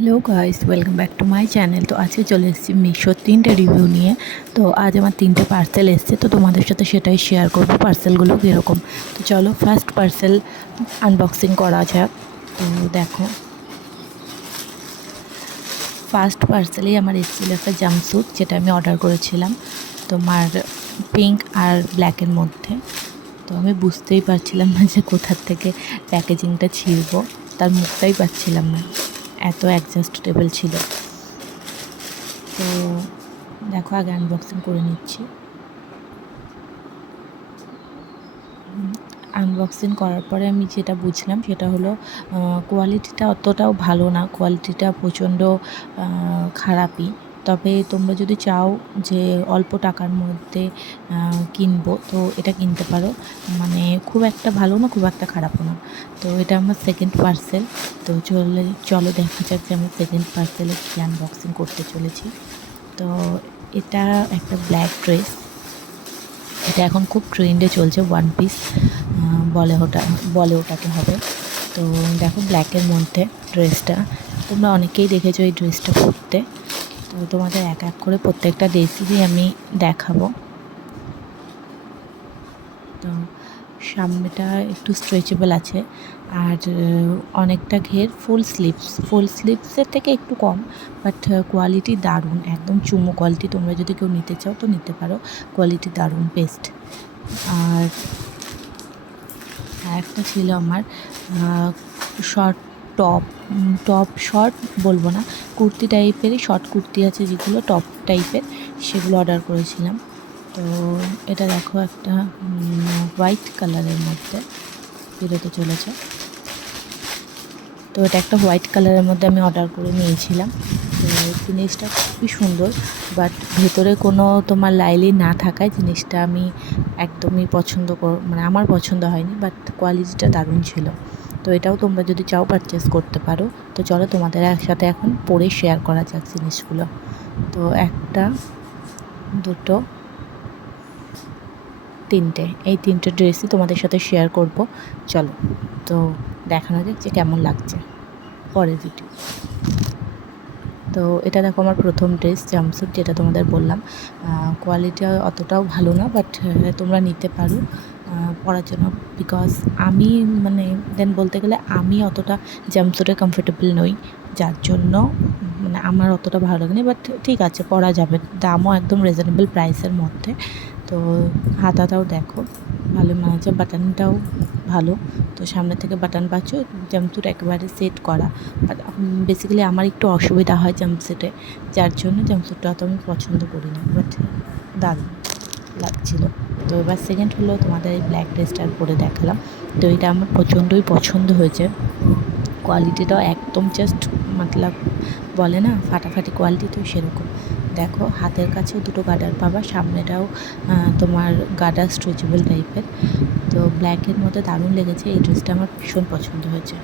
Hello guys, welcome back to my channel. তো আজকে চলে এসেছি মিশোর 3টে রিভিউ নিয়ে। তো আজ আমার 3টে পার্সেল এসছে, তো তোমাদের সাথে সেটাই শেয়ার করবো পার্সেলগুলো কীরকম। তো চলো ফার্স্ট পার্সেল আনবক্সিং করা যাক। তো দেখো, ফার্স্ট পার্সেলেই আমার এসেছিলো একটা জাম্পস্যুট, যেটা আমি অর্ডার করেছিলাম তোমার পিঙ্ক আর ব্ল্যাকের মধ্যে। তো আমি বুঝতেই পারছিলাম না যে কোথার থেকে প্যাকেজিংটা ছিঁড়বো, তার মুখটাই পাচ্ছিলাম না, এত অ্যাডজাস্টেবল ছিল। তো দেখো, আগে আনবক্সিং করে নিচ্ছি। আনবক্সিং করার পরে আমি যেটা বুঝলাম সেটা হলো কোয়ালিটিটা অতটাও ভালো না, কোয়ালিটিটা প্রচণ্ড খারাপই। তবে তোমরা যদি চাও যে অল্প টাকার মধ্যে কিনবো, তো এটা কিনতে পারো। মানে খুব একটা ভালো না, খুব একটা খারাপও না। তো এটা আমার সেকেন্ড পার্সেল। তো চলো দেখা যাক যে আমি সেকেন্ড পার্সেলে কী আনবক্সিং করতে চলেছি। তো এটা একটা ব্ল্যাক ড্রেস, এটা এখন খুব ট্রেন্ডে চলছে, ওয়ান পিস বলে ওটাকে হবে। তো দেখো, ব্ল্যাকের মধ্যে ড্রেসটা, তোমরা অনেকেই দেখেছো এই ড্রেসটা পরতে। তো তোমাদের এক এক করে প্রত্যেকটা ড্রেসই আমি দেখাবো। তো সামনেটা একটু স্ট্রেচেবল আছে, আর অনেকটা ঘের, ফুল স্লিভসের থেকে একটু কম, বাট কোয়ালিটি দারুণ, একদম চুমো কোয়ালিটি। তোমরা যদি কেউ নিতে চাও তো নিতে পারো, কোয়ালিটি দারুণ, বেস্ট। আর একটা ছিল আমার শর্ট শর্ট বলবো না, কুর্তি টাইপেরই, শর্ট কুর্তি আছে যেগুলো টপ টাইপের, সেগুলো অর্ডার করেছিলাম। তো এটা দেখো, একটা হোয়াইট কালারের মধ্যে বেরোতে চলেছে। তো এটা একটা হোয়াইট কালারের মধ্যে আমি অর্ডার করে নিয়েছিলাম। তো জিনিসটা খুবই সুন্দর, বাট ভেতরে কোনো তোমার লাইলিন না থাকায় জিনিসটা আমি একদমই মানে আমার পছন্দ হয়নি, বাট কোয়ালিটিটা দারুণ ছিল। তো এটাও তোমরা যদি চাও পারচেস করতে পারো। তো চলো তোমাদের একসাথে এখন পরে শেয়ার করা যাক জিনিসগুলো। তো একটা, দুটো, তিনটে, এই তিনটে ড্রেসই তোমাদের সাথে শেয়ার করব। চলো তো দেখানো যাক যে কেমন লাগছে পরের ভিডিও। তো এটা দেখো, আমার প্রথম ড্রেস জাম্পস্যুট, যেটা তোমাদের বললাম কোয়ালিটি অতটাও ভালো না, বাট তোমরা নিতে পারো পরার জন্য। বিকজ আমি বলতে গেলে আমি অতটা জাম্পস্যুটে কমফোর্টেবল নই, যার জন্য আমার অতটা ভালো লাগেনি, বাট ঠিক আছে, পরা যাবে, দামও একদম রিজনেবল প্রাইসের মধ্যে। তো হাতাটাও দেখো ভালো মানাচ্ছে, বাটনটাও ভালো। তো সামনে থেকে বাটন পাচ্ছ, জাম্পস্যুট একেবারে সেট করা। বেসিক্যালি আমার একটু অসুবিধা হয় জাম্পস্যুটে, যার জন্য জাম্পস্যুটটা অত আমি পছন্দ করি না, বাট দারুণ লাগছিল। তো এবার সেকেন্ড হলো তোমাদের এই ব্ল্যাক ড্রেসটা পরে দেখালাম। তো এটা আমার প্রচণ্ডই পছন্দ হয়েছে, কোয়ালিটিটাও একদম জাস্ট বলে না ফাটাফাটি কোয়ালিটি, তো সেরকম। দেখো, হাতের কাছেও দুটো গার্ডার পাবা, সামনেটাও তোমার গার্ডার স্ট্রেচেবল টাইপের। তো ব্ল্যাকের মধ্যে দারুণ লেগেছে, এই ড্রেসটা আমার ভীষণ পছন্দ হয়েছে।